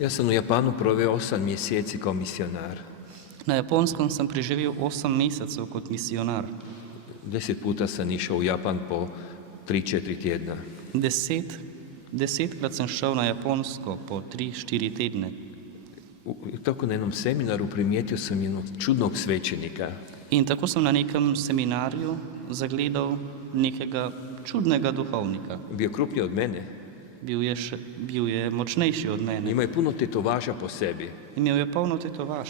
Ja sam u Japanu proveo 8 mjeseci kao misionar. Na Japonskom sem preživel 8 mesecev kot misionar. 10 puta sam išao u Japan po 3-4 tjedna. 10krat sem šel na Japonsko po 3-4 tedne. Tako na jednom seminaru primijetio sam jednog čudnog svećenika. In tako sem na nekem seminarju zagledal nekega čudnega duhovnika. Bio krupniji od mene. Bil je močnejši od mene. Imao je puno tetovaža po sebi. Imel je polno tetovaž.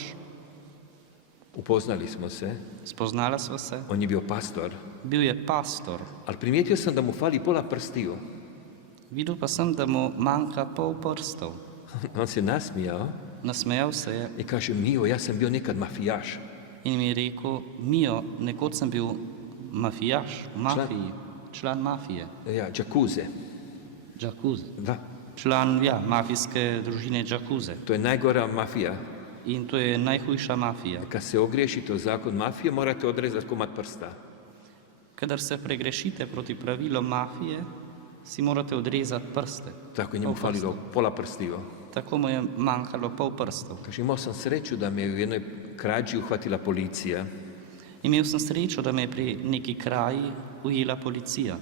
Upoznali smo se. Spoznala sva se. On je bio pastor. Bil je pastor. Ali primijetio sam da mu fali pola prstiju. Videl pa sem, da mu manjka pol prstov. On se nasmijao. Nasmejal se je I kaže, Mio, ja sam bio nekad mafijaš. in mi je rekel, Mio, nekoč sem bil mafijaš, v mafiji, član mafije. Ja, džakuze. Džakuze. Da, Član, mafijske družine Džakuze. to je najgora mafija. In to je najhujša mafija. Kad se ogriješite o zakon mafije, morate odrezati komad prsta. Kadar se pregrešite proti pravilom mafije, si morate odrezati prste. Tako je njemu falilo pola prstiju. Tako mu je manjkalo pol prstov. Kaže, imao sam sreću da me u jednoj krađi uhvatila policija. Imel sem srečo, da me je pri neki kraji ujela policija.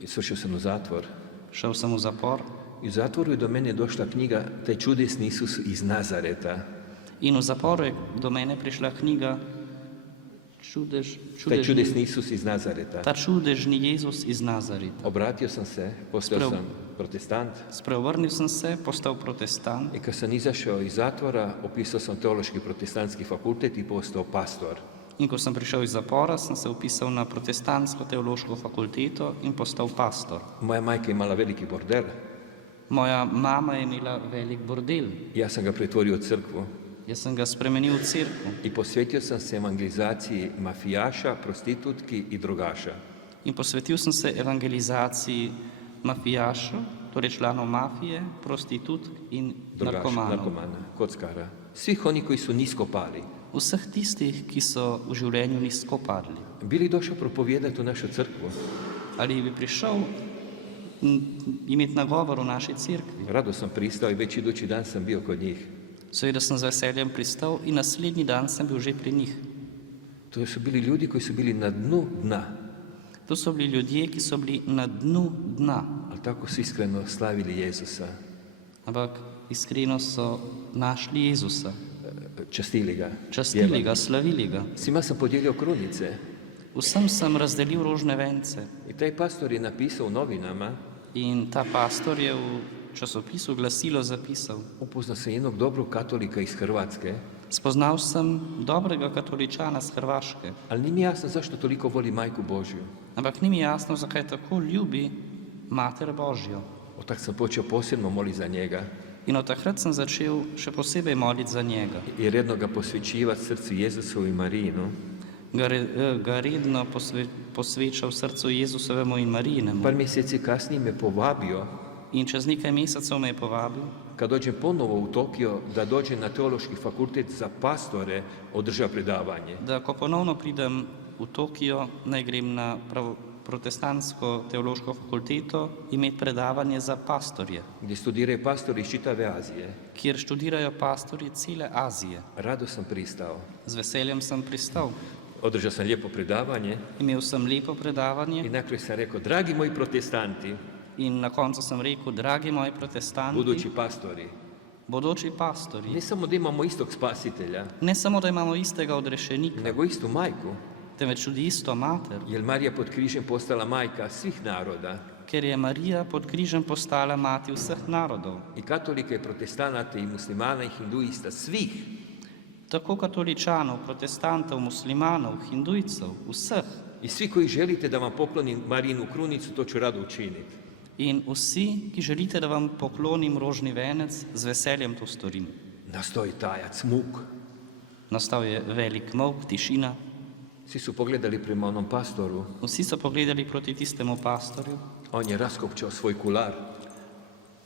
I svršio sam u zatvor. Šel sem v zapor I u zatvoru je do mene došla knjiga Taj čudesni Isus iz Nazareta. in v zaporu je do mene prišla knjiga Taj čudesni Isus iz Nazareta. Ta čudežni Jezus iz Nazareta. Obratio sam se, postao sam protestant. Spreobrnil sem se, postal protestant I kad sam izašao iz zatvora, opisao sam teološki protestantski fakultet i postao pastor. in ko sem prišel iz zapora, sem se upisal na protestantsko teološko fakulteto in postal pastor. Moja majka imala veliki bordel. Moja mama je imela velik bordel. Ja sam ga pretvorio u crkvu Jaz sem ga spremenil v cerkev i posvetio sam se evangelizaciji mafijaša, prostitutki i drogaša. in posvetil sem se evangelizaciji mafijašov, torej članov mafije, prostitutk in narkomanov. Narkomana, kockara. Svih oni koji su nisko pali. Vseh tistih, ki so v življenju nizko padli. Bili došao propovijedati u našu crkvu. Ali bi prišel imeti nagovor v naši cerkvi? Rado sam pristao i već idući dan sam bio kod njih. Seveda sem z veseljem pristal in naslednji dan sem bil že pri njih. To su bili ljudi koji su bili na dnu dna, To so bili ljudje, ki so bili na dnu dna, ali tako su iskreno slavili Jezusa. ampak iskreno so našli Jezusa, Častili ga. častili ga, slavili ga. Svima sam podijelio krunice. Vsem sem razdelil rožne vence I taj pastor je napisao u novinama, in ta pastor je v časopisu glasilo zapisal. upoznao sam jednog dobrog katolika iz Hrvatske, Spoznal sem dobrega katoličana z Hrvaške, ali nije mi jasno zašto toliko voli Majku Božju. ampak ni mi jasno, zakaj tako ljubi Mater Božjo. Od tak sam počeo posebno moliti za njega In od takrat sem začel še posebej moliti za njega. i redno ga posvećivati srcu Jezusovu i Marijinu. Ga redno posvečal srcu Jezusovemu in Marijinemu. Par mjeseci kasnije me povabio, In čez nekaj mesecev me je povabil, kad dođem ponovo u Tokio, da dođe na teološki fakultet za pastore, održa predavanje. da ko ponovno pridem v Tokio, naj grem na protestantsko teološko fakulteto imeti predavanje za pastorje, Gdje studiraju pastori iz čitave Azije. kjer študirajo pastorji cele Azije. Rado sam pristao. Z veseljem sem pristal. Održao sam lijepo predavanje Imel sem lepo i predavanje na kraju sam rekao, dragi moji protestanti, in na koncu sem rekel, dragi moji protestanti, budući pastori, bodoči pastorji, ne samo da imamo istog spasitelja, ne samo da imamo istega odrešenika, nego istu majku, temveč tudi isto mater, jer Marija pod križem postala majka svih naroda, ker je Marija pod križem postala mati vseh narodov, i katolika i protestanata i muslimana i hinduista, svih. tako katoličanov, protestantov, muslimanov, hindujcev, vseh. I svi koji želite da vam poklonim Marijinu krunicu, to ću rado učiniti. In vsi, ki želite, da vam poklonim rožni venec, z veseljem to storim. Nastao je tajac, muk. Nastal je velik molk, tišina. Svi su pogledali prema onom pastoru. Vsi so pogledali proti tistemu pastorju. On je raskopčao svoj kular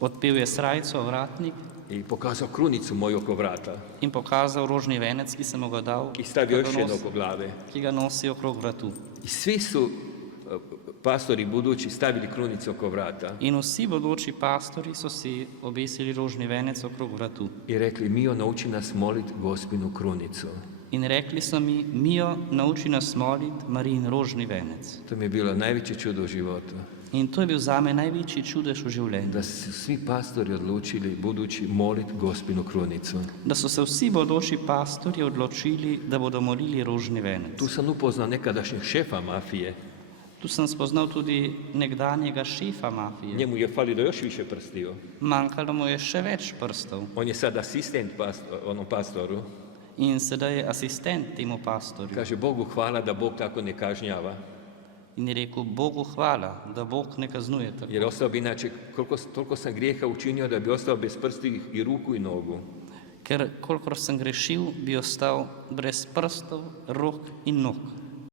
Odpel je srajco, vratnik i pokazao krunicu moju oko vrata. in pokazal rožni venec, ki sem mu ga dal, I stavio još jedno oko glave. ki ga nosi okrog vratu. I svi su pastori budući stavili krunicu oko vrata In vsi bodoči pastori so si obesili rožni venec okrog vratu. i rekli, Mio, nauči nas molit Gospinu krunicu. In rekli so mi, Mio, nauči nas molit Marijin rožni venec. To mi je bilo najveće čudo u životu. In to je bil zame največji čudež v življenju. Da su svi pastori odlučili budući molit Gospinu krunicu. Da so se vsi bodoči pastorji odločili, da bodo molili rožni venec. Tu sam upoznao nekadašnjeg šefa mafije. Tu sem spoznal tudi nekdanjega šefa mafije. Njemu je falilo još više prstiju. Manjkalo mu je še več prstov. On je sad asistent onom pastoru. In sedaj je asistent temu pastorju. Kaže, Bogu hvala da Bog tako ne kažnjava. In je rekel, Bogu hvala, da Bog ne kaznuje tako. Jer ostao bi inače, toliko sam grijeha učinio da bi ostao bez prsti i ruku i nogu. Ker kolikor sem grešil, bi ostal brez prstov, rok in nog.